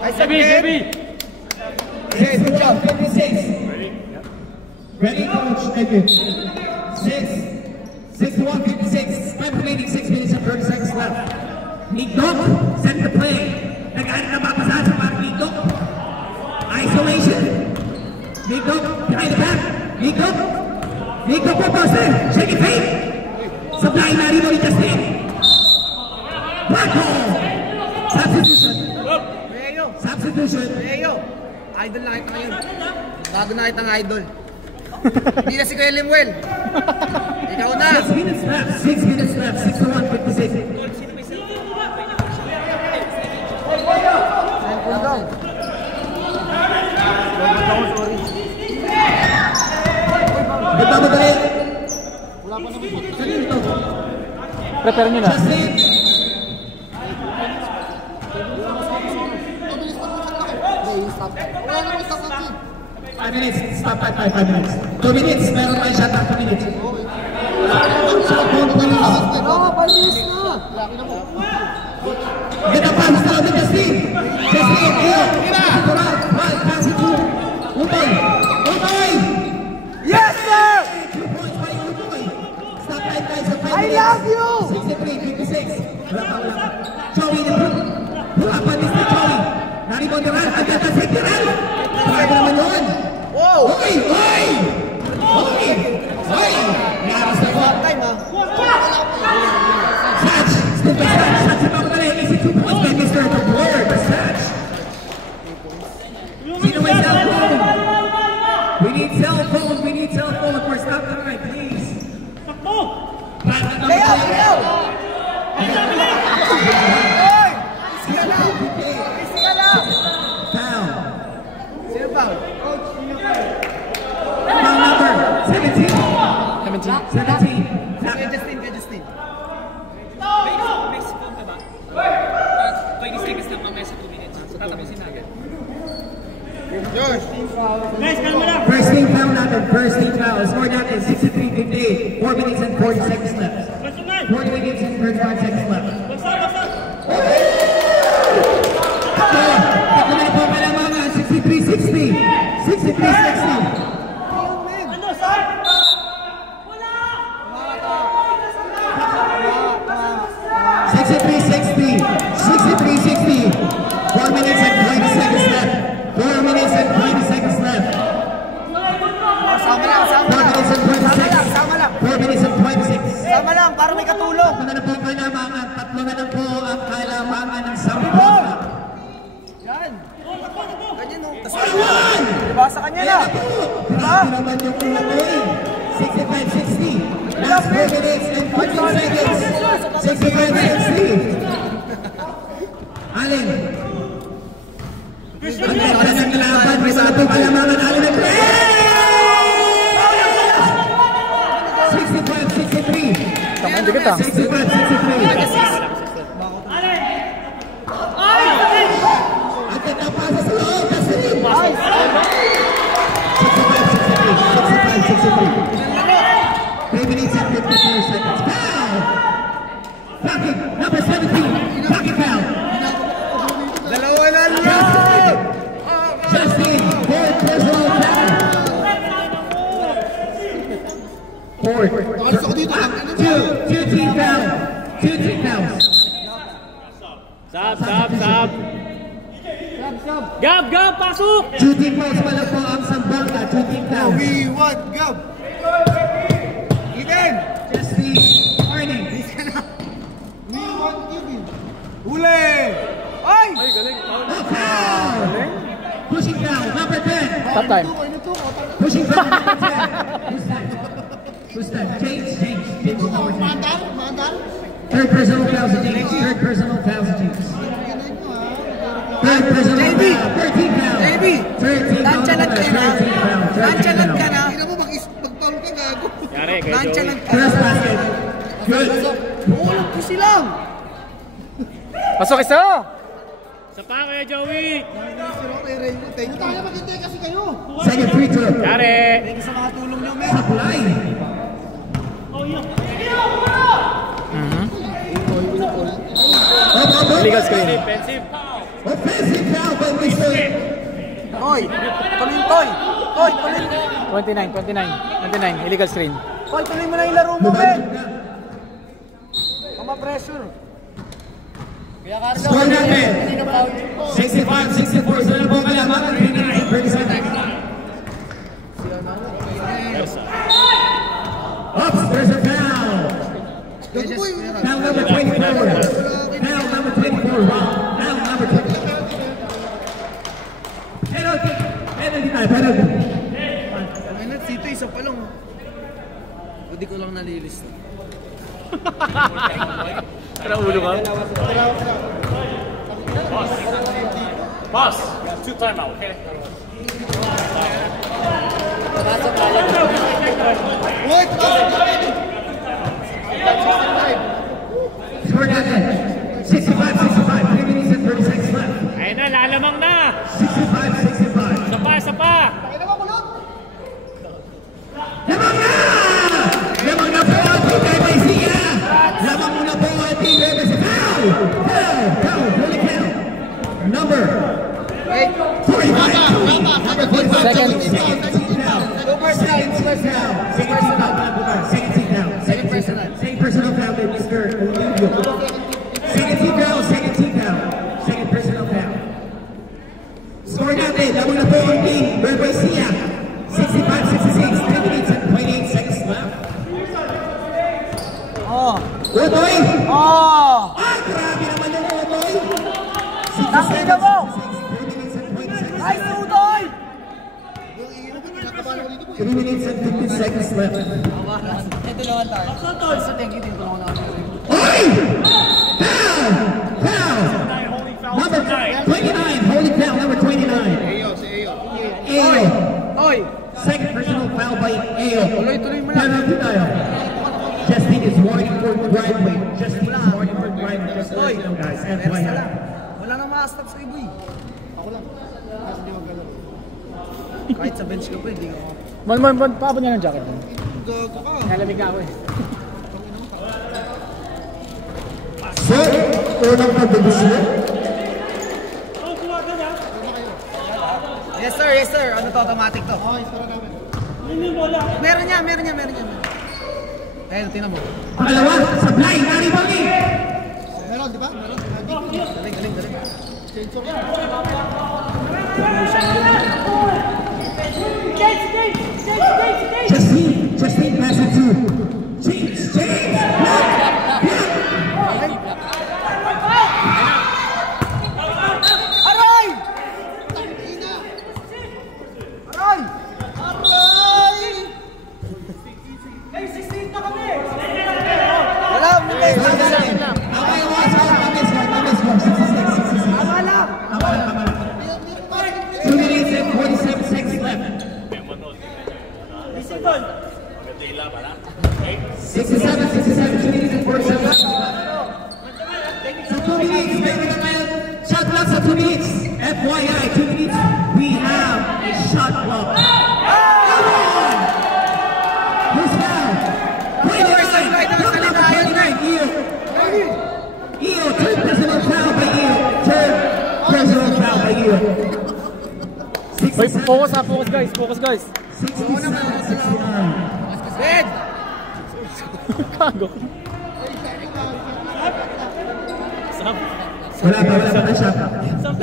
Ay, JB! Hey, good job. 56. Ready, coach? Thank you. 61-56. Time remaining. 6 minutes and 30 seconds left. Nigdok, set the play. Nag-aari na mapasahan sa mga Nigdok. Isolation. Nigdok, behind the back. Nigdok po, Boston. Shake it, fake. Supply na rin ulit Justin. Black hole. Substitution. Leo, idol na kita ngayon. Bago na kitang idol. Hindi na si Kuya Limuel. Ikaw na. 6 minutes left. 61-56. Cellphone daw. Nagmamadali. Prepare nyo na. Justin. Wala naman sa kapit. 5 minutes. Stop at 5 minutes. 2 minutes. Meron tayo shot at 2 minutes. Oo, 5 minutes na. Laki na mo. Get the pass now to Justin. Justin, iyo. Pass it to Utoy. Yes, sir! 2 points by Utoy. Stop time guys at 5 I minutes. love you! 63-56. Wala pa. Joey, pull up on this na Joey. Naribon Duran. Agad na si Duran. Sabi naman yun. Wow! Oy! Naras na po. Time, ha? Satch! Still by Satch. Satch sa pagdali. Easy 2 points by Mr. The Word. Satch. Sino may cellphone? We need cellphone for stop time, please. Leo! Oy! Easy ka lang! Foul. Sino foul? Foul number 17. 17. Kay Justin. Mexico ka ba? 20 seconds lang mamaya sa 2 minutes. Tatapusin na agad. Josh! First team foul natin. First team foul. Score natin 63-58. 4 minutes and 40 seconds left. 40 minutes and 35 seconds left. Ako na po kalamangan. 63-60. 63-60. 63-60. 63-60. 4 minutes and 20 seconds left. 4 minutes and 20 seconds left. 4 minutes and 20 seconds. 4 minutes and 26. Sama lang, para may katulong. Ano na po ang kalamangan? Tatlo na lang po ang kalamangan ng Sampung. Yan. Ganyan o. Ayan! Diba sa kanya na? Grabe naman yung uloy. 65-60. Last 4 minutes and 15 seconds. 65-60. Alin. Ang ganda ng laban. May mga pong kalamangan. Alin ang 65-63. Hindi kita. 65-63. Ang ganda pasa sa loob. Kasi rin. 65-63. 3 minutes and 54 seconds. Foul! Pocket, number 17. Pocket foul. Dalawa na lang! Justin, fourth personal foul. Fourth. Two team foul. 2 team fouls. Sab. Gab, pasok! 2 team fouls pala po ang Sambuanga. 2 team fouls. We want Gab! Eden! Justin, Arning. We want Gabin! Huli! Ay! Oh, foul! Pushing foul, number 10. Top time. Pushing foul, number 10. Who's that? James number 10. Mandar? Third personal foul to James. Third personal foul to James. Third personal foul. 13 foul. JB! 13 foul. Nonchalant ka na. 13 foul. 13 Nonchalant ka foul. na. Hindi na mo mag-foul ka gago. Yari, kay Joey. Nonchalant ka na. First basket. Good. Ulog ko silang! Pasok isa! Isa pa kaya Joey! Thank you. Tayo maghintay kasi kayo. Second free throw. Yari! Thank you sa mga tulong nyo, men. Supply. Legal screen. Offensive foul by Mr. Toy! Tuloy yung Toy! Toy, tuloy mo! 29. Illegal screen. Toy, tuloy mo na yung laro mo, men! Kama-pressure. Score natin. 65-64. Sila po kalamangan. 30 seconds. Oops, there's a foul. Foul number 24. Foul number 24. Foul number 24. Penalty. Penalty. Ano, Tito, isa pa lang. Hindi ko lang nalilis. Tara ulo ka? Boss! 2 timeout, okay? Score natin. 65-65. 3 minutes and 30 seconds left. Ayun na, lalamang na! 65-65. Isa pa! Lamang na po ang Team Garcia! Lamang muna po ang Team Garcia! Foul! Holy cow! Number 45. Second. Second personal foul by Mr. Olivio. Second team foul. Second personal foul. Score natin. Lamang na po ang Team Garcia. 65-66. 10 minutes and 28 seconds left. Utoy! Grabe naman yung Utoy! Nakita mo! Ay, Utoy! 3 minutes and 15 seconds left. Ito naman tayo. Sa tingin, dito ako na. Oy! Foul! Number 29. Holy foul, number 29. Ayo. Oy! Second personal foul by Ayo. Tuloy mo na. Penalty tayo. Justin is warning for driveway. Just so you know, guys. Wala nang ma-stop sa iboy. ako lang. Kasi di magalaw. Kahit sa bench ko pa, hindi ko. Paabot niya ng jacket mo. Gago ka. Nalamig ako eh. So, unang pagdudusyo. Yes sir. Ano to, automatic to? Okay, sara namin. Meron niya. Ayun, tingnan mo. Pangalawa, supply, Nari Bogey. Meron, di ba? Meron. Galing. Sensor yan. Justine pass it to James. Aray! Wala, Okay, was one, 66. Wala. 2 minutes and 47 seconds left. 67, 2 minutes and 47 seconds. So 2 minutes, maybe naman shot clock sa 2 minutes. FYI, 2 minutes, we have a shot clock. Who's down? 29, EO, third personal foul by EO. Wait, focus guys. 67, 69. Red! Kago. Wala pa shot clock. Stop!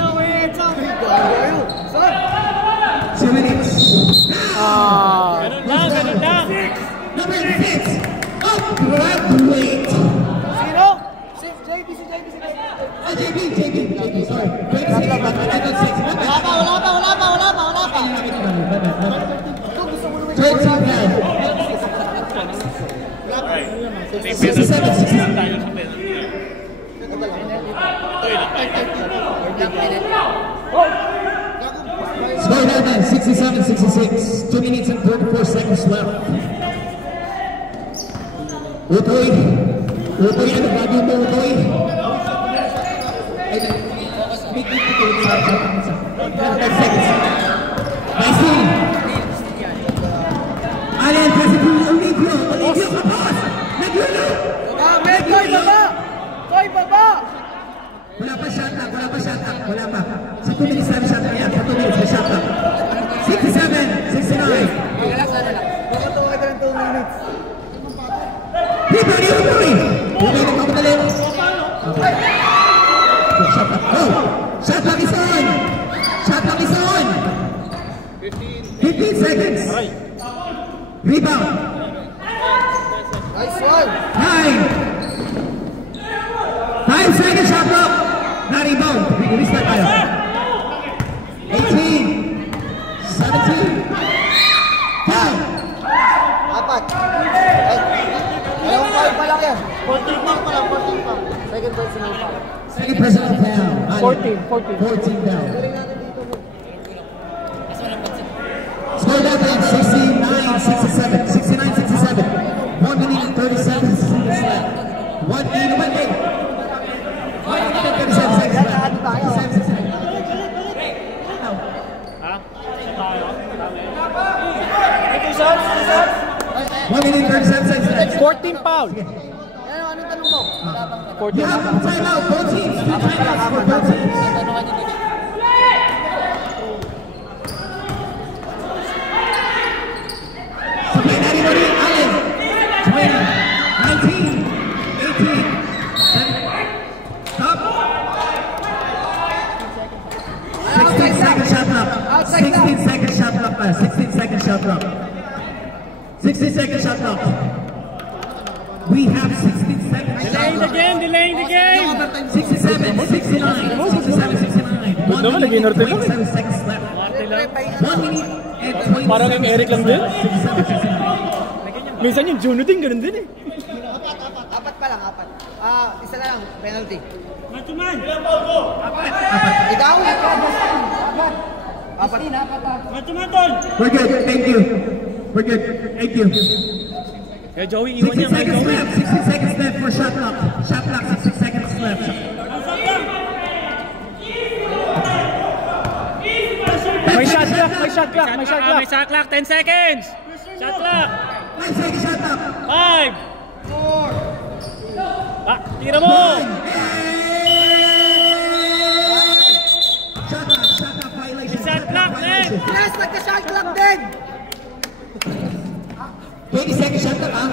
2 minutes. Ganun lang. Number 6. Graduate. Sino? Si JB. JB, sorry. Wait, wala pa. Score natin, 67-66. 2 minutes and 44 seconds left. Utoy, ano ba dito, Utoy? Make it to 10 seconds. Nicely. Allen, kasi po Olivio kapos! Naglulo! Koy, baba! Wala pa shot clock. Sa 2 minutes na shot clock yan. Sa 2 minutes na shot clock. 67, 69. Baka tuwa ka ng 2 minutes. Rebound ni Utoy! Utoy nagpapadali. Okay. Shot clock. Oh! Shot clock is on! 15 seconds. Rebound. Nice one! 5 seconds shot clock. Na rebound. Restart tayo. 18. 17. Foul. Apat. Ayun, foul pa lang yan. 14 pa lang. Second personal foul. Second personal foul. 14. 14 down. Score natin 69-67. 1 minute and 37 seconds left. 1 minute and 37 seconds left. 1 minute and 37 seconds left. 14 foul. Anong tanong mo? You have a timeout. Both teams. 2 timeouts for both teams. Sabay na rin ulit. Allen. 20, 19, 18. Stop. 16 second shot clock. 16 second shot clock. 16 second shot clock. 16 second shot clock. We have 16 seconds. Delaying the game. 67, 69, 67, 69. Good naman, nag-inorte lang. 27 seconds left. 1 minute and 20 Parang yung Eric lang din. 67, 69. Minsan yung Juno din, ganun din eh. Apat pa lang. Isa na lang, penalty. Matuman! Ikaw? Apat. Matuman, Tol! We're good, thank you. We're good, thank you. Kaya Joey, iwan 16 niya. seconds left, 16 seconds left for shot clock. Shot clock, 16 seconds left. may shot clock. May shot clock, 10 seconds. Shot clock. 5 seconds shot clock. 5. 4. Tira mo. Shot clock violation. Shot clock, man. Yes, nagka-shot clock din. 20 seconds shot clock, ha?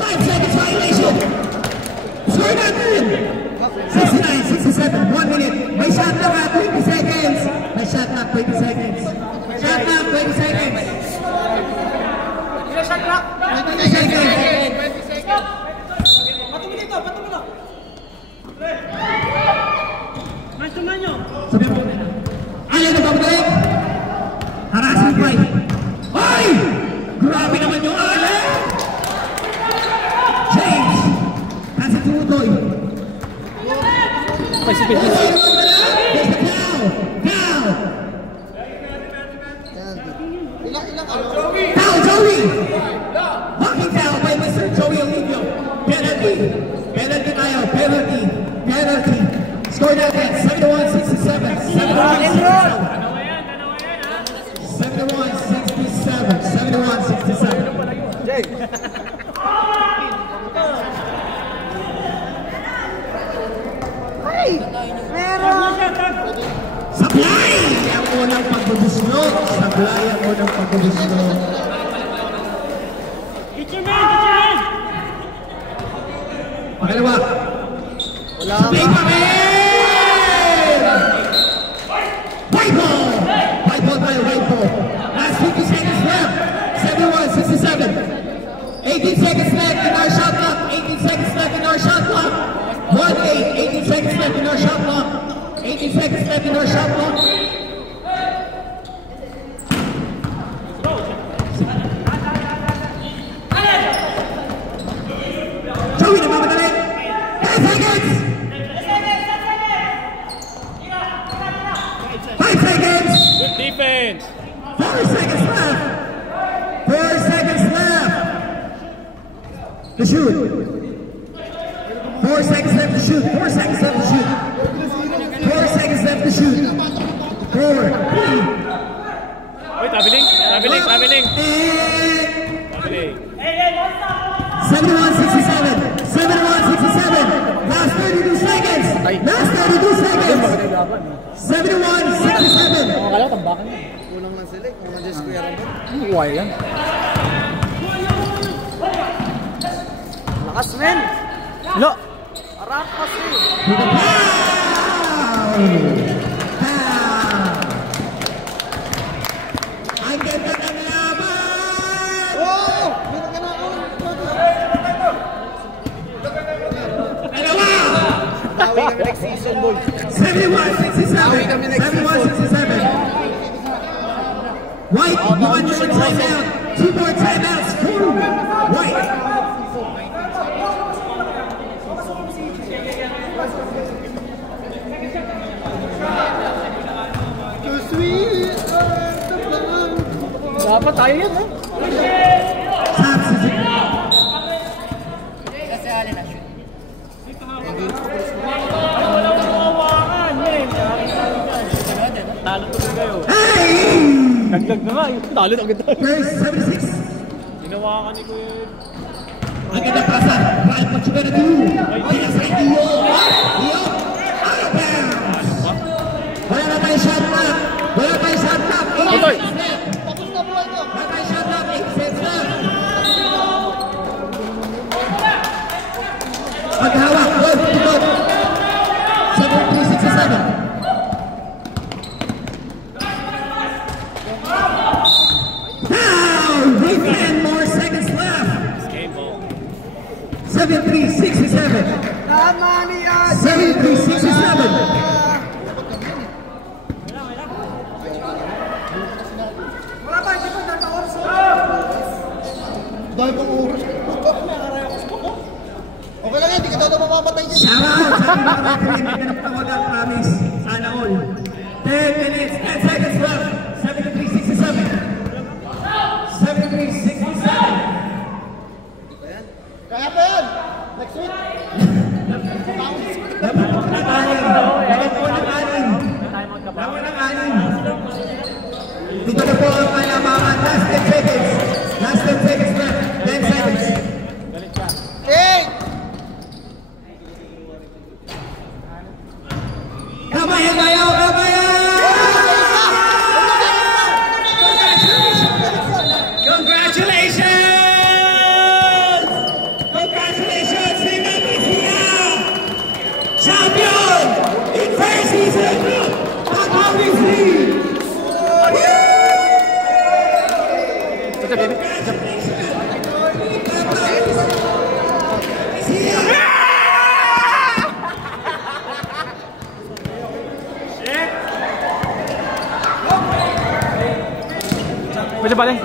5 seconds violation. Score natin. 69, 67, 1 minute. May shot clock, ha? 20 seconds. May shot clock, 20 seconds. Shot clock, 20 seconds. Shot clock. 20 seconds. Sabi mo, Allen na babalik. Harassing fight. Ay! Grabe naman yung Allen! James! Pass it to Utoy. There's the foul! Foul! Foul, Joey! Walking foul by Mr. Joey Olivio. Penalty. Penalty tayo. Penalty. Penalty. Score natin. 71-67. 71-67. Jay. Hey! Meron! Sablay! Ang unang pagbubuslo. Sablay ang unang pagbubuslo. Pakalawa. Sablay pa rin! White ball! White ball tayo, white ball. Last 50 seconds left. 71-67. 18 seconds left in our shot clock. 18 seconds left in our shot clock. 1-8. 18 seconds left in our shot clock. 18 seconds left in our shot clock. Joey na mamadali. 10 seconds. 5 seconds. Good defense. 4 seconds left. 4 seconds left. To shoot. 4 seconds left to shoot. 4 seconds left to shoot. 4 seconds left to shoot. 4, 3. Wait, traveling. Traveling. And Traveling. 71-67. 71-67. Last 32 seconds. Last 32 seconds. 71-67. Akala ko tambakan yun. Kulang lang sila. Kung nandiyan si Kuya Ramon. Ano wire yan? Lakas, men! Lo! Arap kasi! Ang ganda ng laban! Oo! Dito ka na ako! Dalawa! Dawi kami next season, boy. 71-67. 71-67. White, 1 more timeout. 2 more timeouts. White. Dapat tayo yan, ha? Kasi alin na shoot. Talo tuloy kayo. Hey! Naglag na nga. Talo na agad tayo. First 76. Ginawa ka ni Kuya. Ang ganda pasa. Right, what you gonna do? Yes, I do. Yo! Out of bounds! Wala na tayo shot clock. Wala tayo shot clock. 8 Otoy! seconds left. Wala tayo shot clock. 8 seconds left. Paghawak. Good. Good. 73-67. Now, with 10 more seconds left. 73-67. Tama niya! 73-67. Wala ba? Hindi pa naka-oras. Dahil pang oras. Okay lang yan, hindi ka daw mamamatay dyan. Shout out sa ating mga referee. May ganap tawagan, promise. Sana all. 10 minutes, 10 seconds left. 73-67. 73-67. Kaya pa yan! Next week! Dapat Kamayan tayo! Congratulations! Congratulations! Team Napitia! Champion! In first season! Obviously! Pwede ba rin?